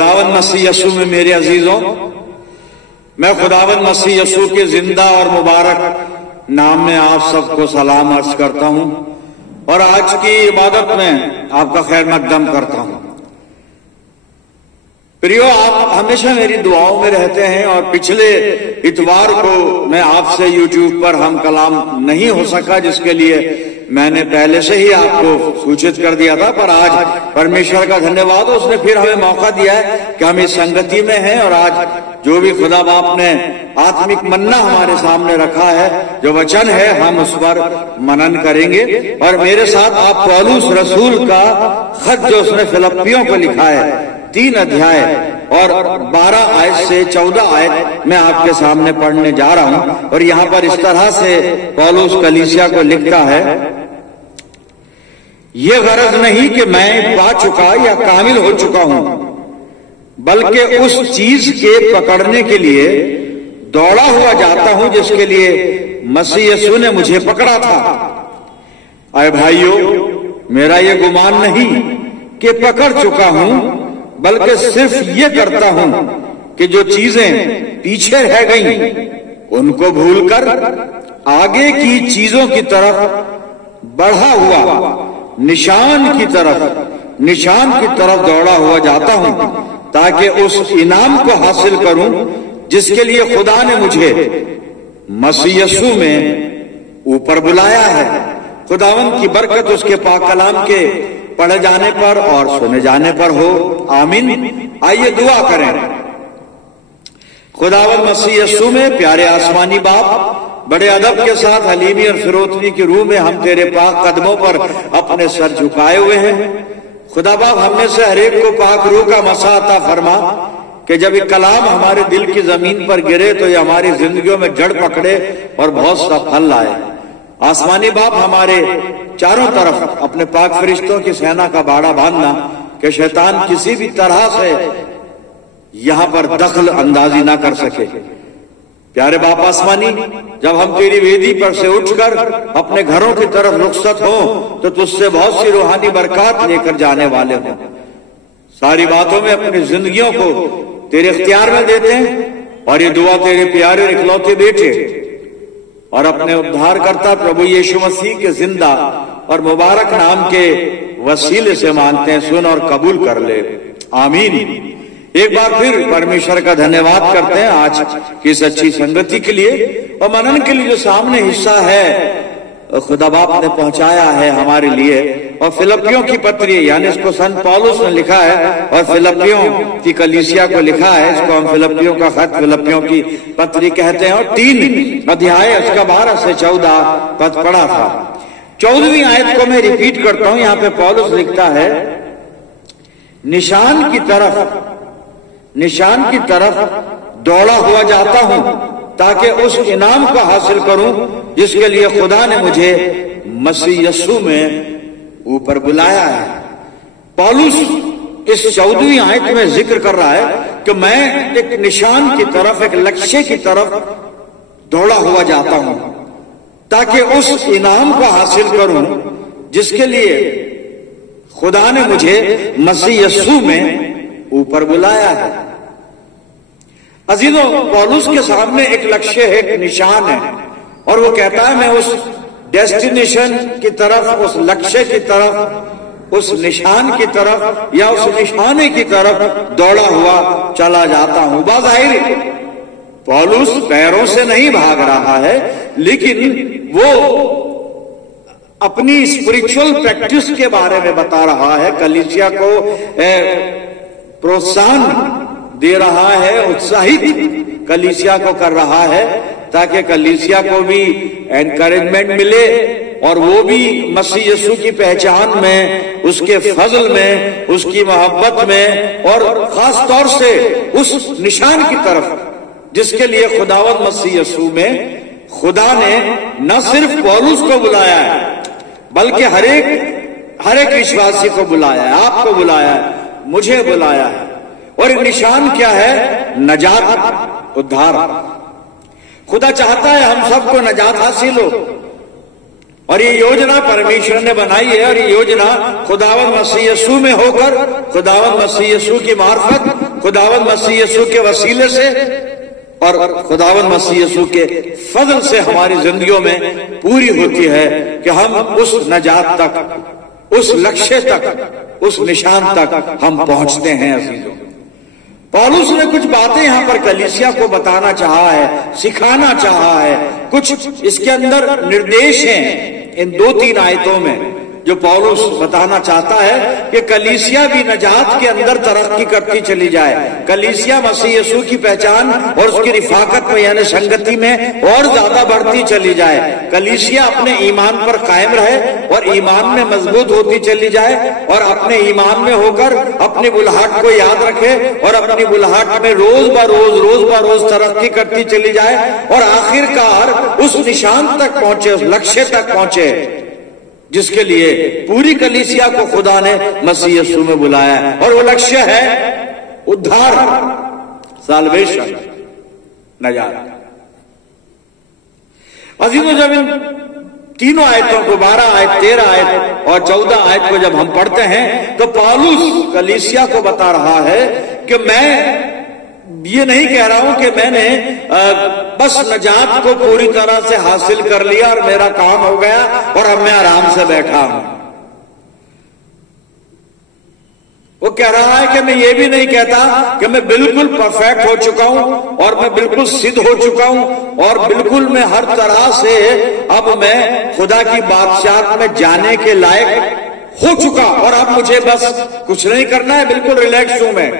खुदावंद मसीह यीशु में मेरे अजीजों, मैं खुदावंद मसीह यीशु के जिंदा और मुबारक नाम में आप सबको सलाम अर्ज करता हूं और आज की इबादत में आपका खैर मकदम करता हूं। प्रियो, आप हमेशा मेरी दुआओं में रहते हैं और पिछले इतवार को मैं आपसे यूट्यूब पर हम कलाम नहीं हो सका, जिसके लिए मैंने पहले से ही आपको सूचित कर दिया था। पर आज परमेश्वर का धन्यवाद हो, उसने फिर हमें मौका दिया है कि हम इस संगति में हैं और आज जो भी खुदा बाप ने आत्मिक मन्ना हमारे सामने रखा है, जो वचन है, हम उस पर मनन करेंगे। और मेरे साथ आप पौलुस रसूल का खत जो उसने फिलिप्पियों को लिखा है, 3 अध्याय और 12 आयत से 14 आयत मैं आपके सामने पढ़ने जा रहा हूं। और यहां पर इस तरह से पौलुस कलीसिया को लिखता है, ये गरज नहीं कि मैं पा चुका या कामिल हो चुका हूं, बल्कि उस चीज के पकड़ने के लिए दौड़ा हुआ जाता हूं जिसके लिए मसीह यीशु ने मुझे पकड़ा था। अरे भाइयों, मेरा ये गुमान नहीं कि पकड़ चुका हूं, बल्कि सिर्फ ये करता हूं कि जो चीजें पीछे रह गईं उनको भूलकर आगे की चीजों की तरफ बढ़ा हुआ निशान की तरफ दौड़ा हुआ जाता हूं, ताकि उस इनाम को हासिल करूं जिसके लिए खुदा ने मुझे मसीह यीशु में ऊपर बुलाया है। खुदावंद की बरकत उसके पाक कलाम के पढ़े जाने पर और सुने जाने पर हो, आमीन। आइए दुआ करें। खुदावंद मसीह यीशु में प्यारे आसमानी बाप, बड़े अदब के साथ हलीमी और फिरोतनी की रूह में हम तेरे पाक कदमों पर अपने सर झुकाए हुए हैं। खुदा बाप, हमने से हरेक को पाक रूह का मसा अता फरमा कि जब ये कलाम हमारे दिल की जमीन पर गिरे तो ये हमारी जिंदगियों में जड़ पकड़े और बहुत सा फल लाए। आसमानी बाप, हमारे चारों तरफ अपने पाक फरिश्तों की सेना का बाड़ा बांधना कि शैतान किसी भी तरह से यहां पर दखल अंदाजी ना कर सके। प्यारे बाप आसमानी, जब हम तेरी वेदी पर से उठकर अपने घरों की तरफ रुखसत हो तो तुझसे बहुत सी रूहानी बरकत लेकर जाने वाले हो। सारी बातों में अपनी जिंदगियों को तेरे इख्तियार में देते हैं और ये दुआ तेरे प्यारे और इकलौते बेटे और अपने उद्धारकर्ता प्रभु यीशु मसीह के जिंदा और मुबारक नाम के वसीले से मांगते हैं, सुन और कबूल कर ले, आमीन। एक बार फिर परमेश्वर का धन्यवाद करते हैं आज की इस अच्छी संगति के लिए और मनन के लिए जो सामने हिस्सा है खुदा बाप ने पहुंचाया है हमारे लिए। और फिलिप्पियों की पत्री, यानी इसको संत पौलुस ने लिखा है और फिलिप्पियों की कलीसिया को लिखा है। इसको हम फिलिप्पियों का खत, फिलिप्पियों की पत्री कहते हैं। और 3 अध्याय उसका 12 से 14 पद पढ़ा था। 14वीं आयत को मैं रिपीट करता हूं। यहां पे पौलुस लिखता है, निशान की तरफ दौड़ा हुआ जाता हूं ताकि उस इनाम को हासिल करूं जिसके लिए खुदा ने मुझे मसीह यीशु में ऊपर बुलाया है। पौलुस इस 14वीं आयत में जिक्र कर रहा है कि मैं एक निशान की तरफ, एक लक्ष्य की तरफ दौड़ा हुआ जाता हूं ताकि उस इनाम को हासिल करूं जिसके लिए खुदा ने मुझे मसीह यीशु में ऊपर बुलाया है। अजीजों, पौलुस के सामने एक लक्ष्य है, एक निशान है और वो कहता है, मैं उस डेस्टिनेशन की तरफ, उस लक्ष्य की तरफ, उस निशान की तरफ या उस निशाने की तरफ दौड़ा हुआ चला जाता हूं। बाज़ाहिर पौलुस पैरों से नहीं भाग रहा है, लेकिन वो अपनी स्पिरिचुअल प्रैक्टिस के बारे में बता रहा है, कलीसिया को प्रोत्साहन दे रहा है, उत्साहित कलीसिया को कर रहा है ताकि कलीसिया को भी एनकरेजमेंट मिले और वो भी मसीह यीशु की पहचान में, उसके फजल में, उसकी मोहब्बत में और खास तौर से उस निशान की तरफ जिसके लिए खुदावंद मसीह यीशु में खुदा ने न सिर्फ पौलुस को बुलाया है बल्कि हर एक विश्वासी को बुलाया है, आपको बुलाया है, मुझे बुलाया है। और निशान क्या है? नजात, उद्धार। खुदा चाहता है हम सबको नजात हासिल हो और ये योजना परमेश्वर ने बनाई है, और ये योजना खुदावंद मसीह यीशु में होकर, खुदावंद मसीह यीशु की मार्फत, खुदावंद मसीह यीशु के वसीले से और खुदावंद मसीह यीशु के फजल से हमारी जिंदगियों में पूरी होती है कि हम उस नजात तक, उस लक्ष्य तक, उस निशान तक हम पहुंचते हैं। अजीजों, पौलुस ने कुछ बातें यहां पर कलीसिया को बताना चाहा है, सिखाना चाहा है। कुछ इसके अंदर निर्देश हैं इन 2-3 आयतों में, जो पौलुस बताना चाहता है कि कलीसिया भी नजात के अंदर तरक्की करती चली जाए। कलीसिया मसीह यीशु की पहचान और उसकी रिफाकत में यानी संगति में और ज्यादा बढ़ती चली जाए। कलीसिया अपने ईमान पर कायम रहे और ईमान में मजबूत होती चली जाए, और अपने ईमान में होकर अपनी बुलाहट को याद रखे और अपनी बुलाहट में रोज ब रोज तरक्की करती चली जाए, और आखिरकार उस निशान तक पहुंचे, उस लक्ष्य तक पहुंचे जिसके लिए पूरी कलीसिया को खुदा ने मसीह यीशु में बुलाया है। और वो लक्ष्य है उद्धार, साल्वेशन, नजात। अजीजों, जब इन तीनों आयतों को 12 आयत, 13 आयत और 14 आयत को जब हम पढ़ते हैं तो पौलुस कलीसिया को बता रहा है कि मैं ये नहीं कह रहा हूं कि मैंने बस नजात को पूरी तरह से हासिल कर लिया और मेरा काम हो गया और अब मैं आराम से बैठा हूं। वो कह रहा है कि मैं ये भी नहीं कहता कि मैं बिल्कुल परफेक्ट हो चुका हूं और मैं बिल्कुल सिद्ध हो चुका हूं और बिल्कुल मैं हर तरह से अब मैं खुदा की बादशाहत में जाने के लायक हो चुका और अब मुझे बस कुछ नहीं करना है, बिल्कुल रिलैक्स हूं मैं।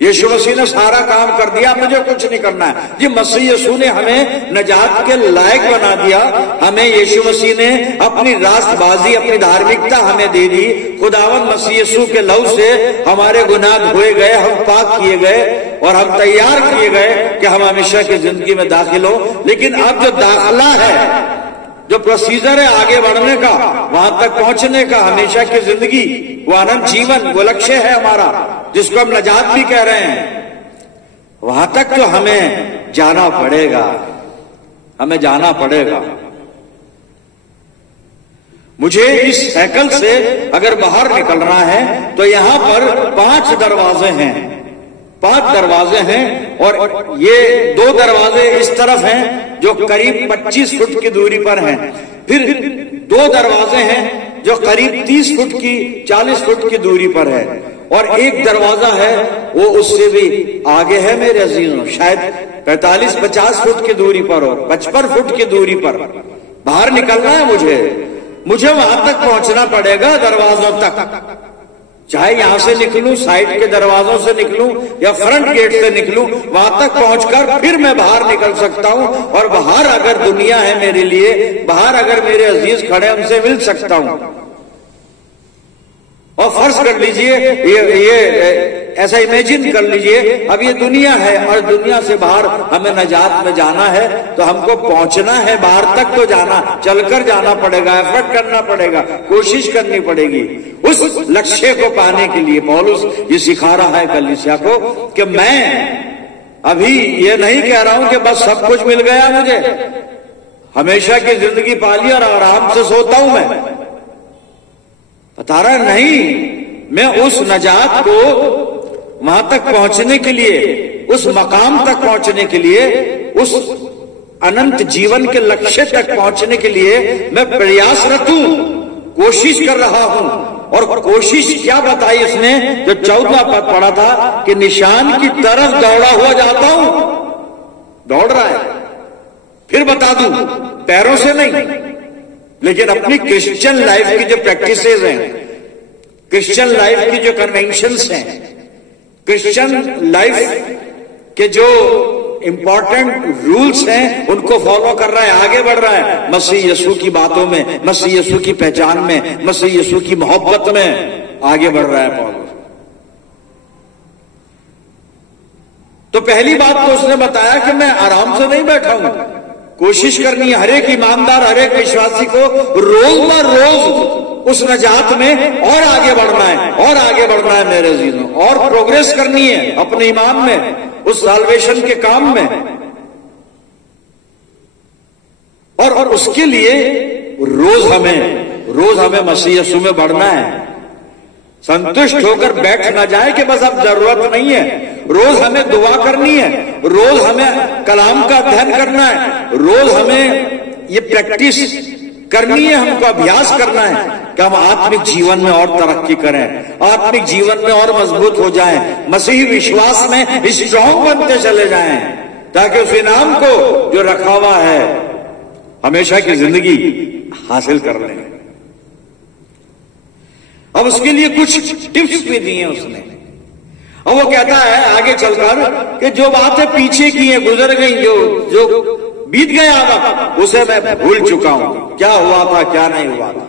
यीशु मसीह ने सारा काम कर दिया, मुझे कुछ नहीं करना है। जी, मसीह यीशु ने हमें नजात के लायक बना दिया। हमें यीशु मसीह ने अपनी रास्तबाजी, अपनी धार्मिकता हमें दे दी। खुदावंद मसीह यीशु के लहू से हमारे गुनाह धोए गए, हम पाक किए गए और हम तैयार किए गए कि हम हमेशा की जिंदगी में दाखिल हो। लेकिन अब जो दाखिला है, जो प्रोसीजर है आगे बढ़ने का, वहां तक पहुंचने का, हमेशा की जिंदगी, वो अनंत जीवन, वो लक्ष्य है हमारा, जिसको हम नजात भी कह रहे हैं। वहां तक तो हमें जाना पड़ेगा, हमें जाना पड़ेगा। मुझे इस हैकल से अगर बाहर निकलना है तो यहां पर 5 दरवाजे हैं, 5 दरवाजे हैं, और ये 2 दरवाजे इस तरफ हैं जो करीब 25 फुट की दूरी पर हैं। फिर 2 दरवाजे हैं जो करीब 30 फुट की, 40 फुट की दूरी पर है, और एक दरवाजा है वो उससे भी आगे है मेरे अजीजों, शायद 45-50 फुट की दूरी पर हो, 55 फुट की दूरी पर बाहर निकलना है मुझे वहां तक पहुंचना पड़ेगा, दरवाजों तक। चाहे यहां से निकलूं, साइड के दरवाजों से निकलूं या फ्रंट गेट से निकलूं, वहां तक पहुंचकर फिर मैं बाहर निकल सकता हूं, और बाहर अगर दुनिया है मेरे लिए, बाहर अगर मेरे अजीज खड़े, उनसे मिल सकता हूं। और फर्ज कर लीजिए, ये ऐसा इमेजिन कर लीजिए, अब ये दुनिया है और दुनिया से बाहर हमें नजात में जाना है, तो हमको पहुंचना है, बाहर तक तो जाना, चलकर जाना पड़ेगा, एफर्ट करना पड़ेगा, कोशिश करनी पड़ेगी। उस लक्ष्य को पाने के लिए पौलुस ये सिखा रहा है कलीसिया को कि मैं अभी ये नहीं कह रहा हूं कि बस सब कुछ मिल गया मुझे, हमेशा की जिंदगी पा ली और आराम से सोता हूं। मैं बता रहा नहीं, मैं उस नजात को वहां तक पहुंचने के लिए, उस मकाम तक पहुंचने के लिए, उस अनंत जीवन के लक्ष्य तक पहुंचने के लिए मैं प्रयासरत हूं, कोशिश कर रहा हूं। और कोशिश क्या बताई इसने, जो 14 पद पढ़ा था कि निशान की तरफ दौड़ा हुआ जाता हूं, दौड़ रहा है। फिर बता दूं, पैरों से नहीं, लेकिन अपनी क्रिश्चियन लाइफ की जो प्रैक्टिसेस हैं, क्रिश्चियन लाइफ की जो कन्वेंशंस हैं, क्रिश्चियन लाइफ के जो इंपॉर्टेंट रूल्स हैं, उनको फॉलो कर रहा है, आगे बढ़ रहा है मसीह यीशु की बातों में, मसीह यीशु की पहचान में, मसीह यीशु की मोहब्बत में आगे बढ़ रहा है पौलुस। तो पहली बात तो उसने बताया कि मैं आराम से नहीं बैठा हूं, कोशिश करनी है। हर एक ईमानदार, हर एक विश्वासी को रोज ब रोज उस नजात में और आगे बढ़ना है, और आगे बढ़ना है मेरे अजीजों, और प्रोग्रेस करनी है अपने ईमान में, उस साल्वेशन के काम में। और उसके लिए रोज हमें मसीह यीशु में बढ़ना है। संतुष्ट होकर बैठ ना जाए कि बस अब जरूरत नहीं है। रोज हमें दुआ करनी है, रोज हमें कलाम का अध्ययन करना है, रोज हमें ये प्रैक्टिस करनी है, हमको अभ्यास करना है कि हम आत्मिक जीवन में और तरक्की करें, आत्मिक जीवन में और मजबूत हो जाएं, मसीही विश्वास में स्ट्रांग बनते चले जाएं, ताकि उस इनाम को जो रखा हुआ है हमेशा की जिंदगी हासिल कर लें। अब उसके लिए कुछ टिप्स भी दिए उसने, और वो कहता है आगे चलकर कि जो बातें पीछे की हैं, गुजर गई, जो बीत गया अब उसे मैं भूल चुका हूं। क्या हुआ था क्या नहीं हुआ था,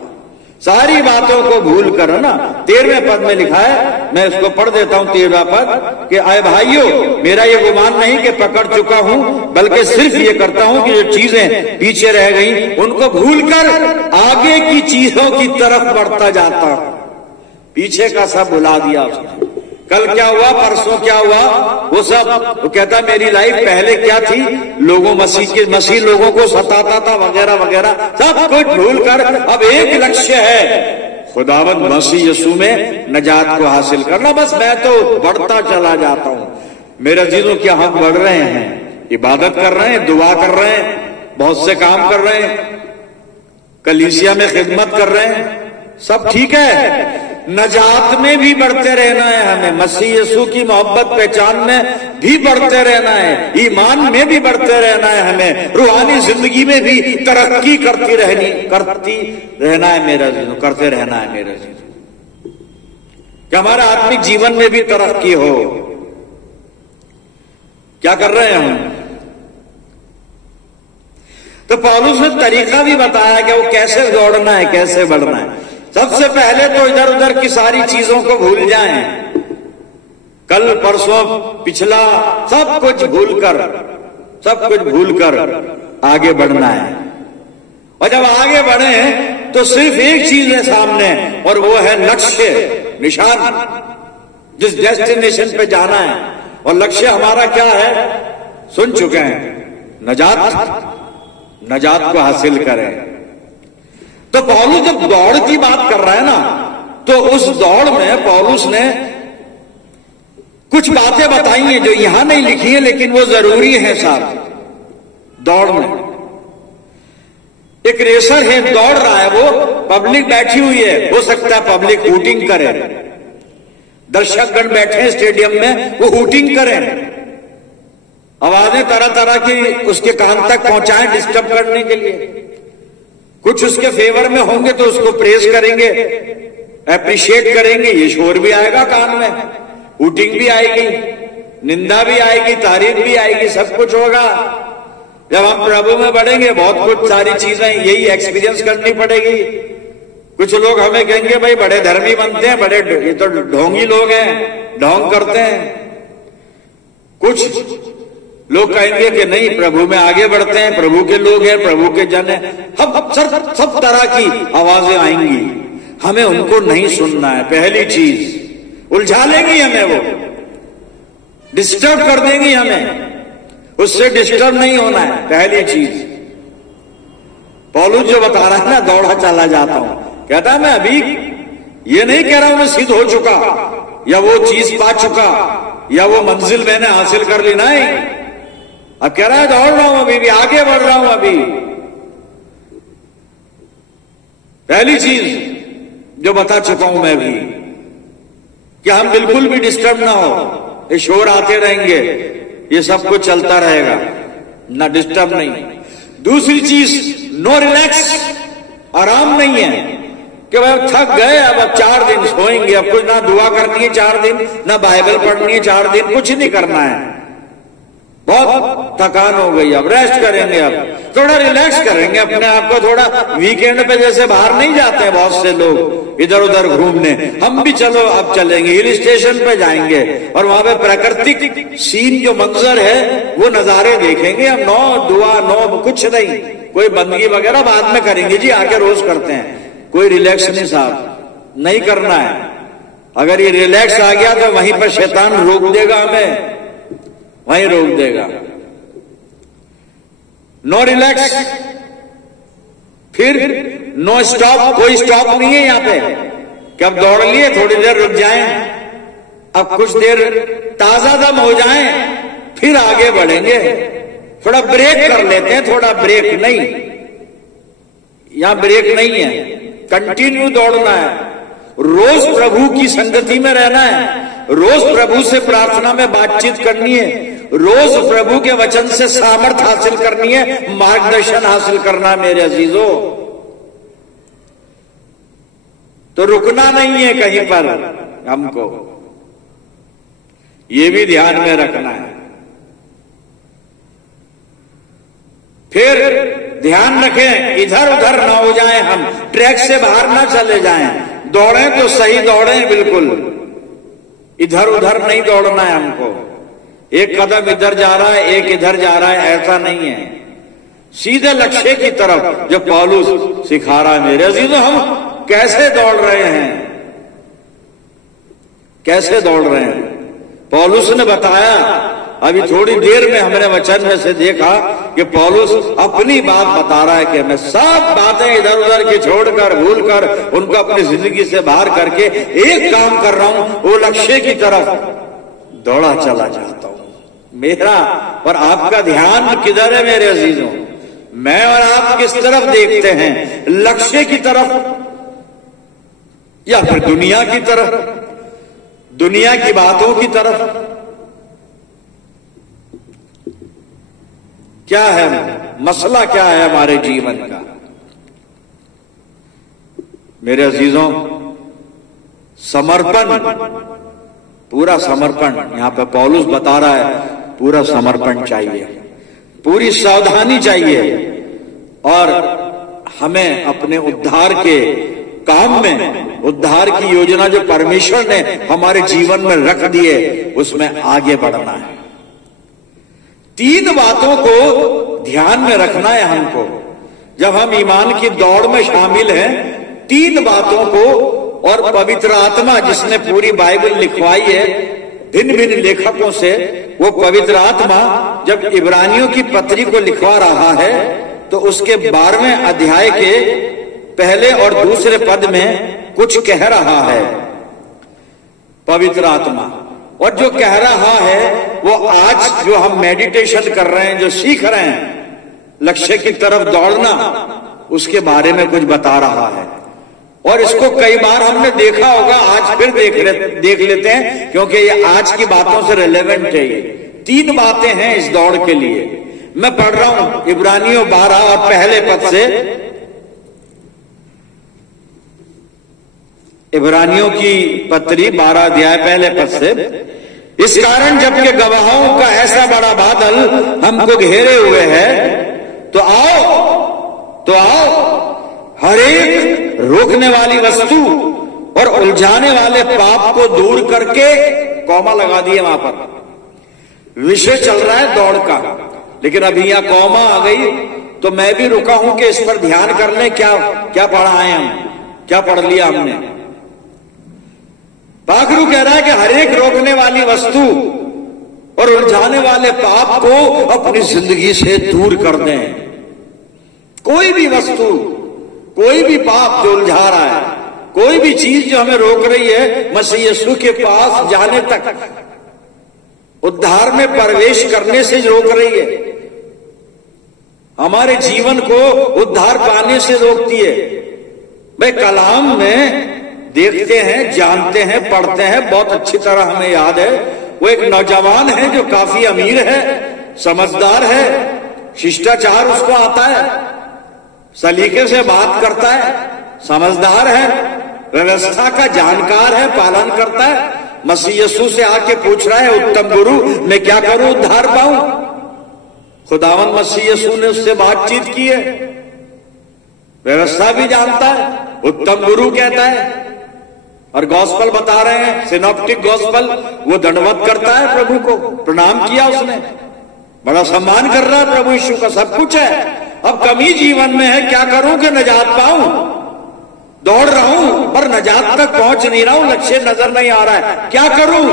सारी बातों को भूल कर, है ना। 13वें पद में लिखा है, मैं इसको पढ़ देता हूं 13वां पद कि आए भाइयों, मेरा ये गुमान नहीं कि पकड़ चुका हूं, बल्कि सिर्फ ये करता हूं कि जो चीजें पीछे रह गई उनको भूलकर आगे की चीजों की तरफ बढ़ता जाता हूं। पीछे का सब भुला दिया उसने। कल क्या हुआ, परसों क्या हुआ, वो सब वो कहता मेरी लाइफ पहले क्या थी, मसीह लोगों को सताता था वगैरह वगैरह, सब कुछ भूलकर अब एक लक्ष्य है, खुदावंद मसीह यीशु में नजात को हासिल करना। बस मैं तो बढ़ता चला जाता हूं। मेरे अजीजों, क्या हम बढ़ रहे हैं? इबादत कर रहे हैं, दुआ कर रहे हैं, बहुत से काम कर रहे हैं, कलीसिया में खिदमत कर रहे हैं, सब ठीक है। नजात में भी बढ़ते रहना है हमें, मसीह यीशु की मोहब्बत पहचान में भी बढ़ते रहना है, ईमान में भी बढ़ते रहना है हमें, रूहानी जिंदगी में भी तरक्की करते रहना है मेरा जीवन, करते रहना है मेरा जीवन, कि हमारा आत्मिक जीवन में भी तरक्की हो। क्या कर रहे हैं हम? तो पौलुस ने तरीका भी बताया कि वो कैसे दौड़ना है, कैसे बढ़ना है। सबसे पहले तो इधर उधर की सारी चीजों को भूल जाएं, कल परसों पिछला सब कुछ भूलकर आगे बढ़ना है। और जब आगे बढ़े तो सिर्फ एक चीज है सामने, और वो है लक्ष्य, निशान, जिस डेस्टिनेशन पे जाना है। और लक्ष्य हमारा क्या है? सुन चुके हैं, नजात को हासिल करें। तो पौलुस जब दौड़ की बात कर रहा है ना, तो उस दौड़ में पौलुस ने कुछ बातें बताई हैं जो यहां नहीं लिखी है, लेकिन वो जरूरी है साहब। दौड़ में एक रेसर है, दौड़ रहा है, वो पब्लिक बैठी हुई है, हो सकता है पब्लिक हूटिंग करे, दर्शकगण बैठे हैं स्टेडियम में, वो हूटिंग करें, आवाजें तरह तरह की उसके कान तक पहुंचाएं डिस्टर्ब करने के लिए। कुछ उसके फेवर में होंगे तो उसको प्रेज करेंगे, एप्रिशिएट करेंगे, ये शोर भी आएगा कान में, हूटिंग भी आएगी, निंदा भी आएगी, तारीफ भी आएगी, सब कुछ होगा। जब हम प्रभु में बढ़ेंगे बहुत कुछ सारी चीजें यही एक्सपीरियंस करनी पड़ेगी। कुछ लोग हमें कहेंगे भाई बड़े धर्मी बनते हैं, बड़े ये तो ढोंगी लोग हैं, ढोंग करते हैं। कुछ लोग कहेंगे कि नहीं, प्रभु में आगे बढ़ते हैं, प्रभु के लोग हैं, प्रभु के जन हैं। सब तरह की आवाजें आएंगी, हमें उनको नहीं सुनना है। पहली चीज उलझा लेंगी हमें, वो डिस्टर्ब कर देंगी हमें, उससे डिस्टर्ब नहीं होना है। पहली चीज पौलुस जो बता रहा है ना, दौड़ा चला जाता हूं, कहता है मैं अभी ये नहीं कह रहा हूं मैं सिद्ध हो चुका, या वो चीज पा चुका, या वो मंजिल मैंने हासिल कर ली, नहीं। अब कह रहा है दौड़ रहा हूं, अभी भी आगे बढ़ रहा हूं। अभी पहली चीज जो बता चुका हूं मैं भी, कि हम बिल्कुल भी डिस्टर्ब ना हो, ये शोर आते रहेंगे, ये सब कुछ चलता रहेगा, ना डिस्टर्ब नहीं। दूसरी चीज, नो रिलैक्स, आराम नहीं है कि भाई थक गए, अब 4 दिन सोएंगे, अब कुछ ना दुआ करनी है 4 दिन, ना बाइबल पढ़नी है 4 दिन, कुछ नहीं करना है, बहुत थकान हो गई, अब रेस्ट करेंगे, अब थोड़ा रिलैक्स करेंगे अपने आप को। थोड़ा वीकेंड पे जैसे बाहर नहीं जाते हैं बहुत से लोग इधर उधर घूमने, हम भी चलो अब चलेंगे, हिल स्टेशन पे जाएंगे और वहां पे प्राकृतिक सीन जो मंजर है वो नजारे देखेंगे हम। नो दुआ, नो कुछ नहीं, कोई बंदगी वगैरह बाद में करेंगे जी, आके रोज करते हैं, कोई रिलैक्स नहीं साहब, नहीं करना है। अगर ये रिलैक्स आ गया तो वहीं पर शैतान रोक देगा हमें, वहीं रोक देगा। नो रिलैक्स, फिर नो स्टॉप, कोई स्टॉप नहीं है यहाँ पे कि अब दौड़ लिए थोड़ी देर रुक जाएं, अब कुछ देर ताजा दम हो जाएं, फिर आगे बढ़ेंगे, थोड़ा ब्रेक कर लेते हैं, थोड़ा ब्रेक नहीं, यहां ब्रेक नहीं है, कंटिन्यू दौड़ना है, रोज प्रभु की संगति में रहना है, रोज प्रभु से प्रार्थना में बातचीत करनी है, रोज प्रभु के वचन से सामर्थ हासिल करनी है, मार्गदर्शन हासिल करना मेरे अजीजों। तो रुकना नहीं है कहीं पर हमको, ये भी ध्यान में रखना है। फिर ध्यान रखें इधर उधर ना हो जाएं, हम ट्रैक से बाहर ना चले जाएं, दौड़ें तो सही दौड़ें, बिल्कुल इधर उधर नहीं दौड़ना है हमको, एक कदम इधर जा रहा है एक इधर जा रहा है, ऐसा नहीं है, सीधे लक्ष्य की तरफ जो पौलुस सिखा रहा है मेरे अजीजों। हम कैसे दौड़ रहे हैं, कैसे दौड़ रहे हैं, पौलुस ने बताया। अभी थोड़ी देर में हमने वचन में से देखा कि पौलुस अपनी बात बता रहा है कि मैं सब बातें इधर उधर की छोड़कर भूलकर उनको अपनी जिंदगी से बाहर करके एक काम कर रहा हूं, वो लक्ष्य की तरफ दौड़ा चला जाता हूं। मेरा और आपका ध्यान किधर है मेरे अजीजों? मैं और आप किस तरफ देखते हैं, लक्ष्य की तरफ या फिर दुनिया की तरफ, दुनिया की बातों की तरफ? क्या है मसला, क्या है हमारे जीवन का? मेरे अजीजों, समर्पण, पूरा समर्पण, यहां पे पौलुस बता रहा है पूरा समर्पण चाहिए, पूरी सावधानी चाहिए, और हमें अपने उद्धार के काम में, उद्धार की योजना जो परमेश्वर ने हमारे जीवन में रख दी है, उसमें आगे बढ़ना है। तीन बातों को ध्यान में रखना है हमको जब हम ईमान की दौड़ में शामिल हैं। तीन बातों को, और पवित्र आत्मा जिसने पूरी बाइबल लिखवाई है भिन्न भिन्न लेखकों से, वो पवित्र आत्मा जब इब्रानियों की पत्री को लिखवा रहा है तो उसके 12वें अध्याय के पहले और दूसरे पद में कुछ कह रहा है पवित्र आत्मा, और जो कह रहा है वो आज जो हम मेडिटेशन कर रहे हैं, जो सीख रहे हैं लक्ष्य की तरफ दौड़ना, उसके बारे में कुछ बता रहा है। और इसको कई बार हमने देखा होगा, आज फिर देख लेते हैं क्योंकि ये आज की बातों से रिलेवेंट है। ये तीन बातें हैं इस दौड़ के लिए। मैं पढ़ रहा हूं इब्रानियों 12 और पहले पद से, इब्रानियों की पत्री 12 अध्याय पहले पद से। इस कारण जबकि गवाहों का ऐसा बड़ा बादल हमको घेरे हुए है, तो आओ हर एक रोकने वाली वस्तु और उलझाने वाले पाप को दूर करके, कॉमा लगा दिए वहां पर, विषय चल रहा है दौड़ का, लेकिन अभी यहां कॉमा आ गई तो मैं भी रुका हूं कि इस पर ध्यान कर लें। क्या पढ़ा है हम, क्या पढ़ लिया हमने? पाखरू कह रहा है कि हर एक रोकने वाली वस्तु और उलझाने वाले पाप को अपनी जिंदगी से दूर कर दें। कोई भी वस्तु, कोई भी पाप जो उलझा रहा है, कोई भी चीज जो हमें रोक रही है मसीह यीशु के पास जाने तक, उद्धार में प्रवेश करने से रोक रही है, हमारे जीवन को उद्धार पाने से रोकती है। भाई कलाम में देखते हैं, जानते हैं, पढ़ते हैं, बहुत अच्छी तरह हमें याद है, वो एक नौजवान है जो काफी अमीर है, समझदार है, शिष्टाचार उसको आता है, सलीके से बात करता है, समझदार है, व्यवस्था का जानकार है, पालन करता है। मसीह यीशु से आके पूछ रहा है, उत्तम गुरु मैं क्या करूं उद्धार पाऊं? खुदावन मसीह यीशु ने उससे बातचीत की है, व्यवस्था भी जानता है, उत्तम गुरु कहता है, और गॉस्पल बता रहे हैं, सिनॉप्टिक गॉस्पल, वो दंडवत करता है प्रभु को, प्रणाम किया उसने, बड़ा सम्मान कर रहा है प्रभु यीशु का, सब कुछ है। अब कमी जीवन में है, क्या करूं कि नजात पाऊं? दौड़ रहा हूं पर नजात तक पहुंच नहीं रहा हूं, लक्ष्य नजर नहीं आ रहा है, क्या करूं?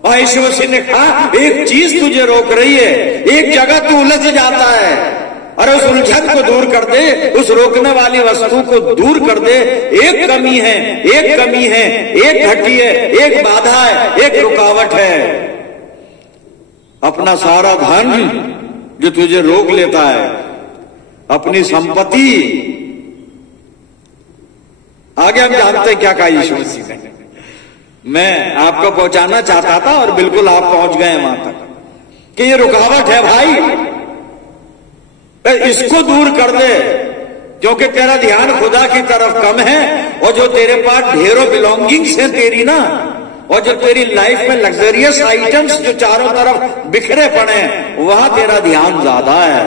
और यीशु मसीह ने कहा एक चीज तुझे रोक रही है, एक जगह तू उलझ जाता है, अरे उस उलझन को दूर कर दे, उस रोकने वाली वस्तु को दूर कर दे। एक कमी है, एक कमी है, एक घटी है, एक बाधा है, एक रुकावट है। अपना सारा धन जो तुझे रोक लेता है, अपनी संपत्ति। आगे हम जानते हैं क्या कहा यीशु मसीह ने। मैं आपको पहुंचाना चाहता था और बिल्कुल आप पहुंच गए वहां तक कि ये रुकावट है भाई, इसको दूर कर दे, क्योंकि तेरा ध्यान खुदा की तरफ कम है। और जो तेरे पास ढेरों बिलोंगिंग्स है तेरी ना, और जो तेरी लाइफ में लग्जरियस आइटम्स जो चारों तरफ बिखरे पड़े हैं, वहां तेरा ध्यान ज्यादा है,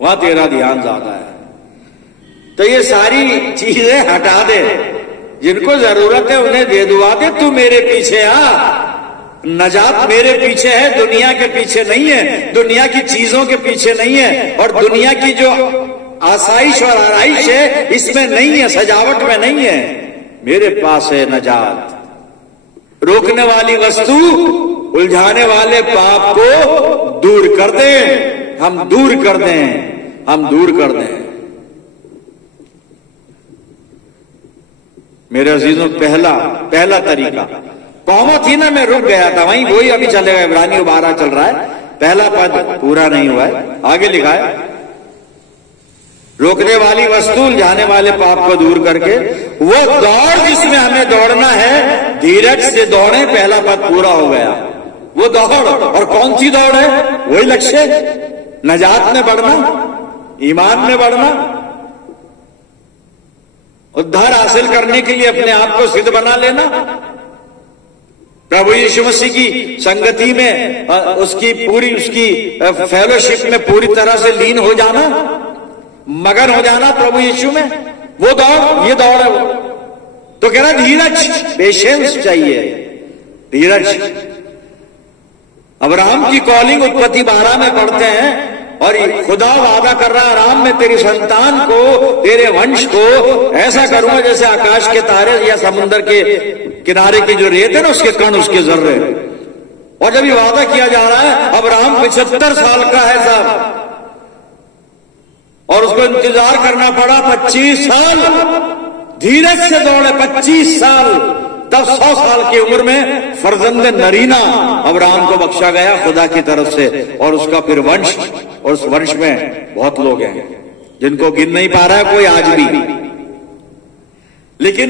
वहां तेरा ध्यान ज्यादा है। तो ये सारी चीजें हटा दे, जिनको जरूरत है उन्हें दे दुआ दे। तू मेरे पीछे आ, नजात मेरे पीछे है, दुनिया के पीछे नहीं है, दुनिया की चीजों के पीछे नहीं है, और दुनिया की जो आसाइश और आराइश है इसमें नहीं है, सजावट में नहीं है। मेरे पास है नजात। रोकने वाली वस्तु, उलझाने वाले पाप को दूर कर दें, हम दूर कर दें, हम दूर कर दें। मेरे अजीजों, पहला तरीका कौमा थी ना, मैं रुक गया था वहीं, वही अभी चलेगा। इब्रानियों 12 चल रहा है, पहला पद पूरा नहीं हुआ है, आगे लिखा है रोकने वाली वस्तु, उलझाने वाले पाप को दूर करके वो दौड़ जिसमें हमें दौड़ना है, धीरज से दौड़े। पहला पद पूरा हो गया। वो दौड़, और कौन सी दौड़ है? वही लक्ष्य, नजात में बढ़ना, ईमान में बढ़ना, उद्धार हासिल करने के लिए अपने आप को सिद्ध बना लेना, प्रभु यीशु मसीह की संगति में, उसकी फेलोशिप में पूरी तरह से लीन हो जाना, मगन हो जाना प्रभु यीशु में। वो दौड़, ये दौड़ है वो। तो कह रहा धीरज, पेशेंस चाहिए, धीरज। अब्राहम की कॉलिंग उत्पत्ति 12 में पढ़ते हैं, और खुदा वादा कर रहा, आराम में तेरी संतान को, तेरे वंश को ऐसा करूंगा जैसे आकाश के तारे या समुद्र के किनारे की जो रेत है ना, उसके कण, उसके जर्रे। और जब ये वादा किया जा रहा है, अब्राहम 75 साल का है साहब, और उसको इंतजार करना पड़ा 25 साल। धीरज से दौड़े 25 साल, तब 100 साल की उम्र में फर्जंद नरीना अब्राहम को बख्शा गया खुदा की तरफ से, और उसका फिर वंश, और उस वंश में बहुत लोग हैं जिनको गिन नहीं पा रहा है कोई आज भी। लेकिन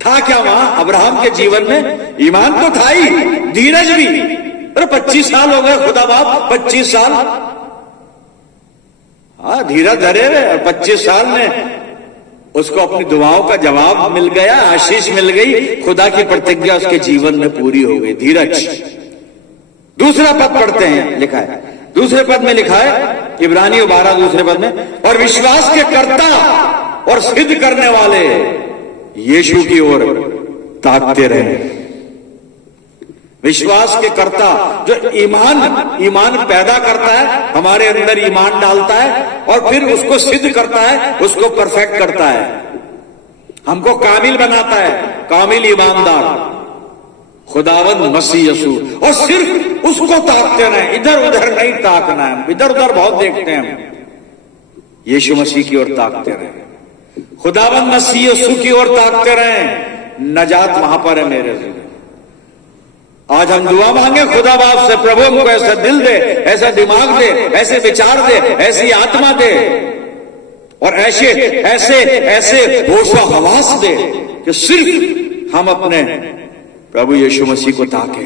था क्या वहां अब्राहम के जीवन में? ईमान तो था ही, धीरज भी। अरे 25 साल हो गए खुदा बाप, 25 साल, हाँ धीरज धरे हुए, और 25 साल में उसको अपनी दुआओं का जवाब मिल गया, आशीष मिल गई, खुदा की प्रतिज्ञा उसके जीवन में पूरी हो गई। धीरज। दूसरा पद पढ़ते हैं, लिखा है, दूसरे पद में लिखा है, इब्रानियों 12 दूसरे पद में, और विश्वास के कर्ता और सिद्ध करने वाले यीशु की ओर ताकते रहे। विश्वास के कर्ता, जो ईमान पैदा करता है, हमारे अंदर ईमान डालता है, और फिर उसको सिद्ध करता है, उसको परफेक्ट करता है, हमको कामिल बनाता है, कामिल ईमानदार खुदावंद मसीह यसू। और सिर्फ उसको ताकते रहे, इधर उधर नहीं ताकना है। इधर उधर बहुत देखते हैं हम, यीशु मसीह की ओर ताकते रहे, खुदावंद मसीह यसू की ओर ताकते रहे। नजात वहां पर है मेरे जीवन। आज हम दुआ मांगे खुदा बाप से, प्रभु हमको ऐसा दिल दे, ऐसा दिमाग दे, ऐसे विचार दे, ऐसी आत्मा दे, और ऐसे ऐसे ऐसे होशो हवास दे कि सिर्फ हम अपने प्रभु यीशु मसीह को ताके,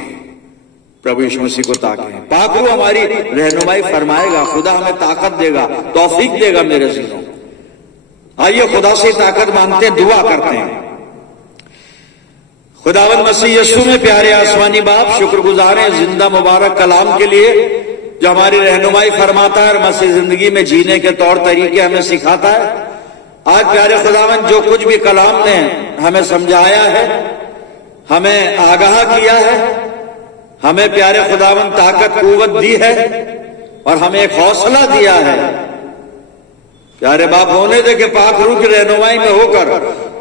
प्रभु यीशु मसीह को ताके। पाकरू हमारी रहनुमाई फरमाएगा, खुदा हमें ताकत देगा, तौफीक देगा मेरे जीनों। आइए खुदा से ताकत मांगते हैं, दुआ करते हैं। खुदावंद मसीह यीशु में प्यारे आसमानी बाप, शुक्रगुजार हैं जिंदा मुबारक कलाम के लिए, जो हमारी रहनुमाई फरमाता है और मसीह जिंदगी में जीने के तौर तरीके हमें सिखाता है। आज प्यारे खुदावंद जो कुछ भी कलाम ने हमें समझाया है, हमें आगाह किया है, हमें प्यारे खुदावंद ताकत कुव्वत दी है, और हमें एक हौसला दिया है। प्यारे बाप, होने दे के पाक रूह की रहनुमाई में होकर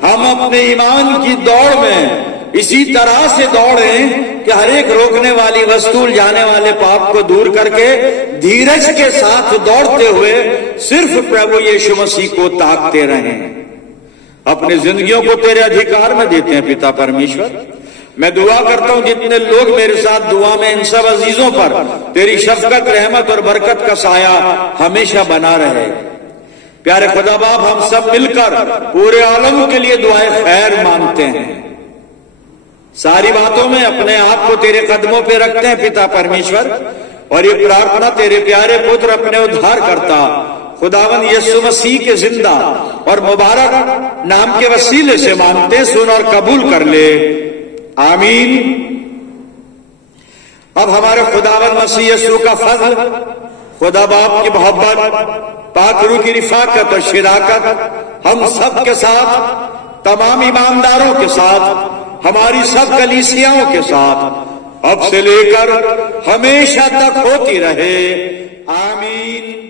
हम अपने ईमान की दौड़ में इसी तरह से दौड़ें कि हर एक रोकने वाली वस्तु, उलझाने वाले पाप को दूर करके धीरज के साथ दौड़ते हुए सिर्फ प्रभु यीशु मसीह को ताकते रहें। अपनी जिंदगियों को तेरे अधिकार में देते हैं पिता परमेश्वर। मैं दुआ करता हूं जितने लोग मेरे साथ दुआ में, इन सब अजीजों पर तेरी शफकत, रहमत और बरकत का साया हमेशा बना रहे। प्यारे खुदा बाप, हम सब मिलकर पूरे आलम के लिए दुआए खैर मांगते हैं। सारी बातों में अपने आप को तेरे कदमों पे रखते हैं पिता परमेश्वर, और ये प्रार्थना तेरे प्यारे पुत्र अपने उद्धार करता खुदावन यीशु मसीह के जिंदा और मुबारक नाम के वसीले से मांगते, सुन और कबूल कर ले, आमीन। अब हमारे खुदावन मसीह यीशु का फजल, खुदा बाप की मोहब्बत, पाक रूह की रिफाकत और शिराकत हम सब के साथ, तमाम ईमानदारों के साथ, हमारी सब कलीसियाओं के साथ अब से लेकर हमेशा तक होती रहे, आमीन।